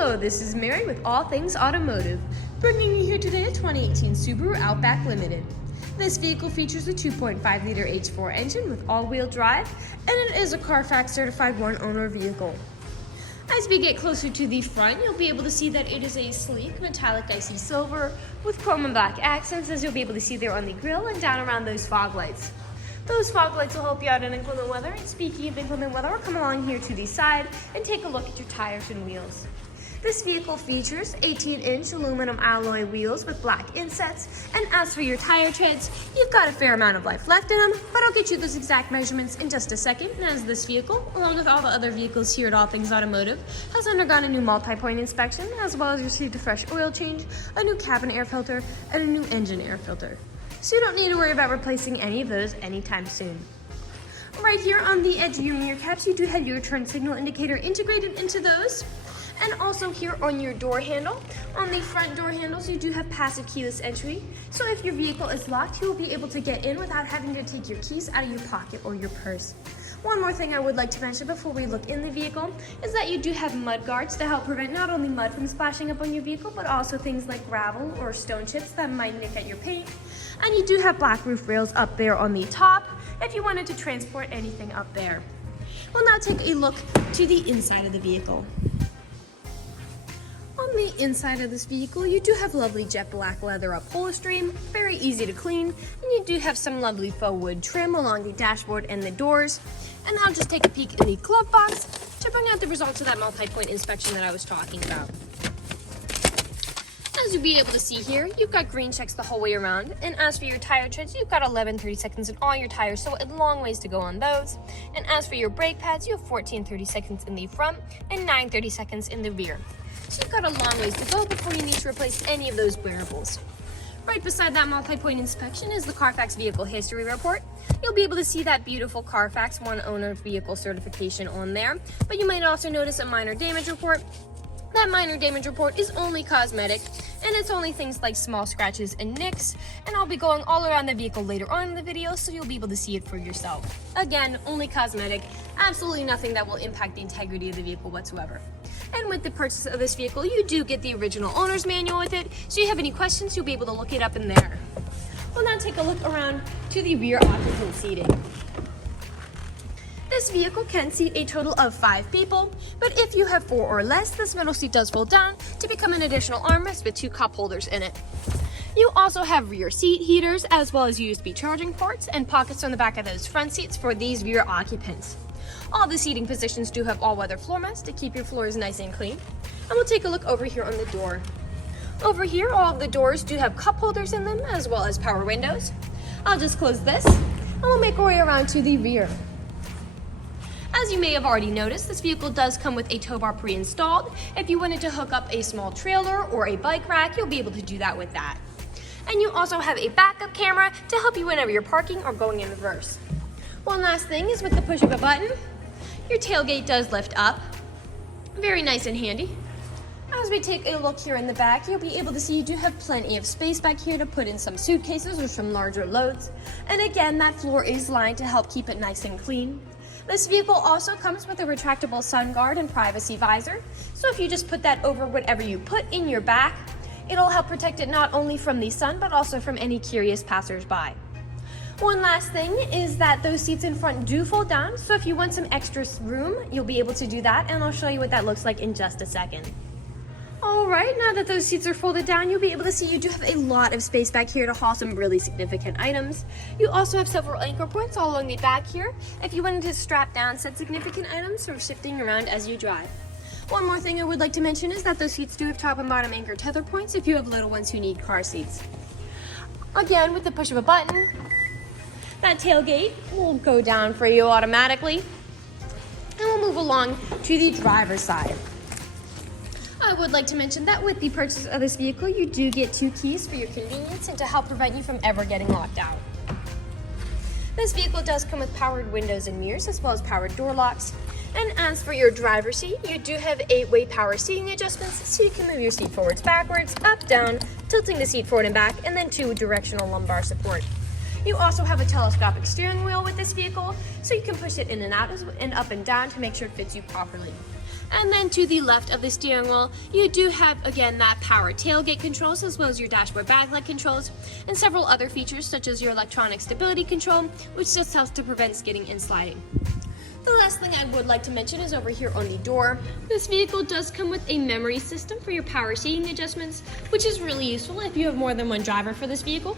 Hello, this is Mary with All Things Automotive, bringing you here today a 2018 Subaru Outback Limited. This vehicle features a 2.5-liter H4 engine with all-wheel drive, and it is a CARFAX certified one-owner vehicle. As we get closer to the front, you'll be able to see that it is a sleek metallic icy silver with chrome and black accents, as you'll be able to see there on the grille and down around those fog lights. Those fog lights will help you out in inclement weather. And speaking of inclement weather, we'll come along here to the side and take a look at your tires and wheels. This vehicle features 18-inch aluminum alloy wheels with black insets, and as for your tire treads, you've got a fair amount of life left in them, but I'll get you those exact measurements in just a second, as this vehicle, along with all the other vehicles here at All Things Automotive, has undergone a new multi-point inspection, as well as received a fresh oil change, a new cabin air filter, and a new engine air filter. So you don't need to worry about replacing any of those anytime soon. Right here on the edge of your mirror caps, you do have your turn signal indicator integrated into those. And also here on your door handle, on the front door handles, you do have passive keyless entry. So if your vehicle is locked, you will be able to get in without having to take your keys out of your pocket or your purse. One more thing I would like to mention before we look in the vehicle is that you do have mud guards to help prevent not only mud from splashing up on your vehicle, but also things like gravel or stone chips that might nick at your paint. And you do have black roof rails up there on the top if you wanted to transport anything up there. We'll now take a look to the inside of the vehicle. On the inside of this vehicle, you do have lovely jet black leather upholstery, very easy to clean, and you do have some lovely faux wood trim along the dashboard and the doors. And I'll just take a peek in the glove box to bring out the results of that multi-point inspection that I was talking about. As you'll be able to see here, you've got green checks the whole way around, and as for your tire treads, you've got 11 30-seconds in all your tires, so a long ways to go on those. And as for your brake pads, you have 14 30-seconds in the front and 9 30-seconds in the rear. So you've got a long ways to go before you need to replace any of those wearables. Right beside that multi-point inspection is the CARFAX Vehicle History Report. You'll be able to see that beautiful CARFAX one-owner vehicle certification on there, but you might also notice a minor damage report. That minor damage report is only cosmetic, and it's only things like small scratches and nicks, and I'll be going all around the vehicle later on in the video, so you'll be able to see it for yourself. Again, only cosmetic, absolutely nothing that will impact the integrity of the vehicle whatsoever. And with the purchase of this vehicle, you do get the original owner's manual with it, so if you have any questions, you'll be able to look it up in there. We'll now take a look around to the rear occupant seating. This vehicle can seat a total of 5 people, but if you have 4 or less, this middle seat does fold down to become an additional armrest with 2 cup holders in it. You also have rear seat heaters, as well as USB charging ports and pockets on the back of those front seats for these rear occupants. All the seating positions do have all-weather floor mats to keep your floors nice and clean. And we'll take a look over here on the door. Over here, all of the doors do have cup holders in them, as well as power windows. I'll just close this, and we'll make our way around to the rear. As you may have already noticed, this vehicle does come with a tow bar pre-installed. If you wanted to hook up a small trailer or a bike rack, you'll be able to do that with that. And you also have a backup camera to help you whenever you're parking or going in reverse. One last thing is with the push of a button, your tailgate does lift up. Very nice and handy. As we take a look here in the back, you'll be able to see you do have plenty of space back here to put in some suitcases or some larger loads. And again, that floor is lined to help keep it nice and clean. This vehicle also comes with a retractable sun guard and privacy visor. So if you just put that over whatever you put in your back, it'll help protect it not only from the sun, but also from any curious passersby. One last thing is that those seats in front do fold down, so if you want some extra room, you'll be able to do that, and I'll show you what that looks like in just a second. Alright, now that those seats are folded down, you'll be able to see you do have a lot of space back here to haul some really significant items. You also have several anchor points all along the back here if you wanted to strap down said significant items for shifting around as you drive. One more thing I would like to mention is that those seats do have top and bottom anchor tether points if you have little ones who need car seats. Again, with the push of a button, that tailgate will go down for you automatically. And we'll move along to the driver's side. I would like to mention that with the purchase of this vehicle, you do get 2 keys for your convenience and to help prevent you from ever getting locked out. This vehicle does come with powered windows and mirrors, as well as powered door locks. And as for your driver's seat, you do have 8-way power seating adjustments, so you can move your seat forwards, backwards, up, down, tilting the seat forward and back, and then 2 directional lumbar support. You also have a telescopic steering wheel with this vehicle, so you can push it in and out and up and down to make sure it fits you properly. And then to the left of the steering wheel, you do have, again, that power tailgate controls, as well as your dashboard backlight controls, and several other features such as your electronic stability control, which just helps to prevent skidding and sliding. The last thing I would like to mention is over here on the door. This vehicle does come with a memory system for your power seating adjustments, which is really useful if you have more than one driver for this vehicle.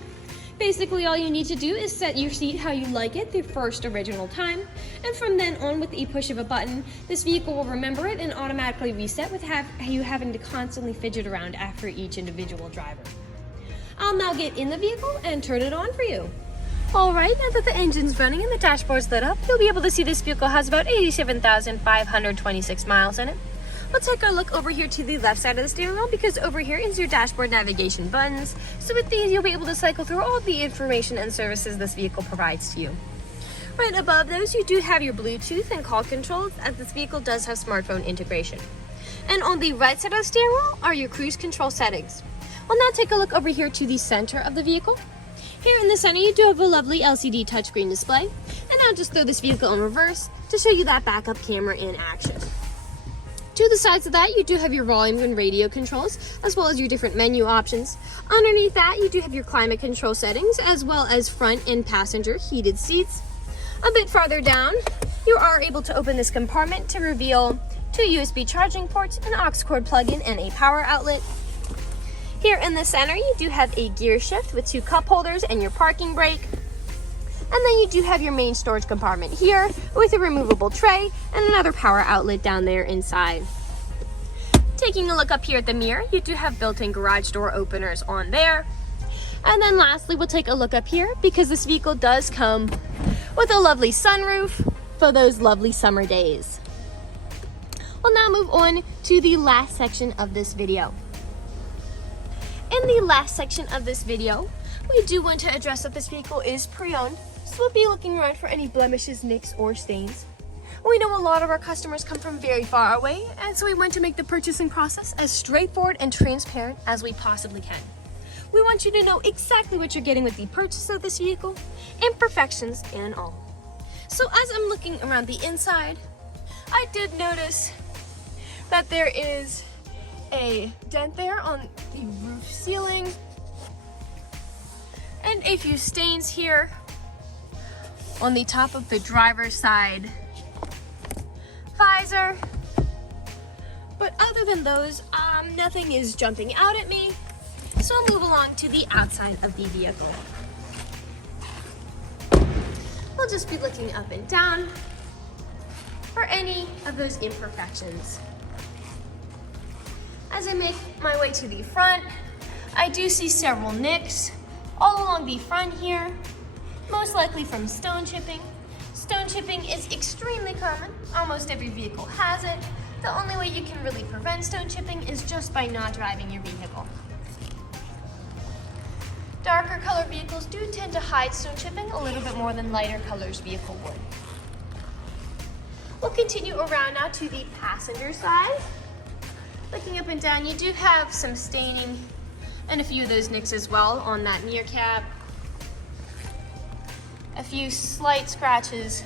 Basically, all you need to do is set your seat how you like it the first original time, and from then on, with the push of a button, this vehicle will remember it and automatically reset without you having to constantly fidget around after each individual driver. I'll now get in the vehicle and turn it on for you. Alright, now that the engine's running and the dashboard's lit up, you'll be able to see this vehicle has about 87,526 miles in it. We'll take a look over here to the left side of the steering wheel, because over here is your dashboard navigation buttons. So with these, you'll be able to cycle through all the information and services this vehicle provides to you. Right above those, you do have your Bluetooth and call controls, as this vehicle does have smartphone integration. And on the right side of the steering wheel are your cruise control settings. We'll now take a look over here to the center of the vehicle. Here in the center, you do have a lovely LCD touchscreen display. And I'll just throw this vehicle in reverse to show you that backup camera in action. To the sides of that, you do have your volume and radio controls, as well as your different menu options. Underneath that, you do have your climate control settings, as well as front and passenger heated seats. A bit farther down, you are able to open this compartment to reveal 2 USB charging ports, an aux cord plug-in, and a power outlet. Here in the center, you do have a gear shift with 2 cup holders and your parking brake. And then you do have your main storage compartment here with a removable tray and another power outlet down there inside. Taking a look up here at the mirror, you do have built-in garage door openers on there. And then lastly, we'll take a look up here, because this vehicle does come with a lovely sunroof for those lovely summer days. We'll now move on to the last section of this video. In the last section of this video, we do want to address that this vehicle is pre-owned, so we'll be looking around for any blemishes, nicks, or stains. We know a lot of our customers come from very far away, and so we want to make the purchasing process as straightforward and transparent as we possibly can. We want you to know exactly what you're getting with the purchase of this vehicle, imperfections and all. So as I'm looking around the inside, I did notice that there is a dent there on the roof ceiling and a few stains here on the top of the driver's side visor. But other than those, nothing is jumping out at me. So I'll move along to the outside of the vehicle. We'll just be looking up and down for any of those imperfections. As I make my way to the front, I do see several nicks all along the front here, most likely from stone chipping. Stone chipping is extremely common. Almost every vehicle has it. The only way you can really prevent stone chipping is just by not driving your vehicle. Darker color vehicles do tend to hide stone chipping a little bit more than lighter colors vehicle would. We'll continue around now to the passenger side. Looking up and down, you do have some staining and a few of those nicks as well on that mirror cap. A few slight scratches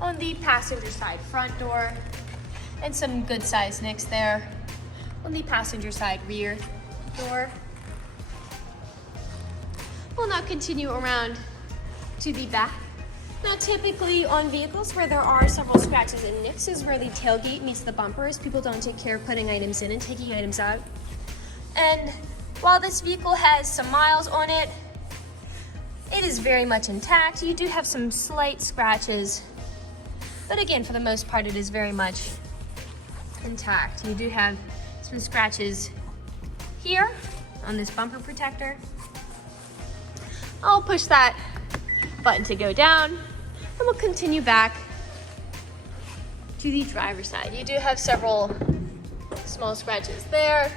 on the passenger side front door, and some good sized nicks there on the passenger side rear door. We'll now continue around to the back. Now typically on vehicles where there are several scratches and nicks is where the tailgate meets the bumper, as people don't take care of putting items in and taking items out. And while this vehicle has some miles on it, it is very much intact. You do have some slight scratches, but again, for the most part, it is very much intact. You do have some scratches here on this bumper protector. I'll push that button to go down, and we'll continue back to the driver's side. You do have several small scratches there.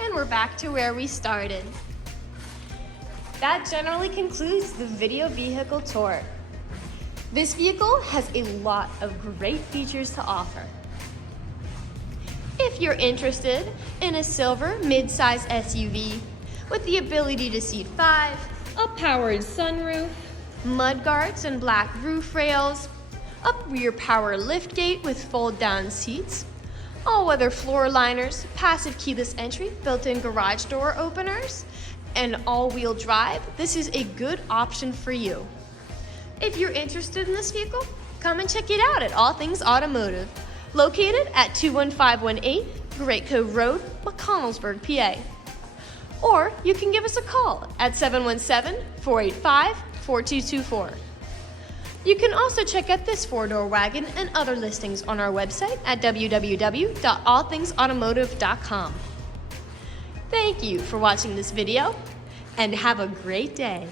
And we're back to where we started. That generally concludes the video vehicle tour. This vehicle has a lot of great features to offer. If you're interested in a silver mid-size SUV with the ability to seat 5, a powered sunroof, mud guards and black roof rails, up rear power liftgate with fold-down seats, all-weather floor liners, passive keyless entry, built-in garage door openers, and all-wheel drive, this is a good option for you. If you're interested in this vehicle, come and check it out at All Things Automotive, located at 21518 Great Cove Road, McConnellsburg, PA. Or you can give us a call at 717-485-4224. You can also check out this four-door wagon and other listings on our website at www.allthingsautomotive.com. Thank you for watching this video, and have a great day.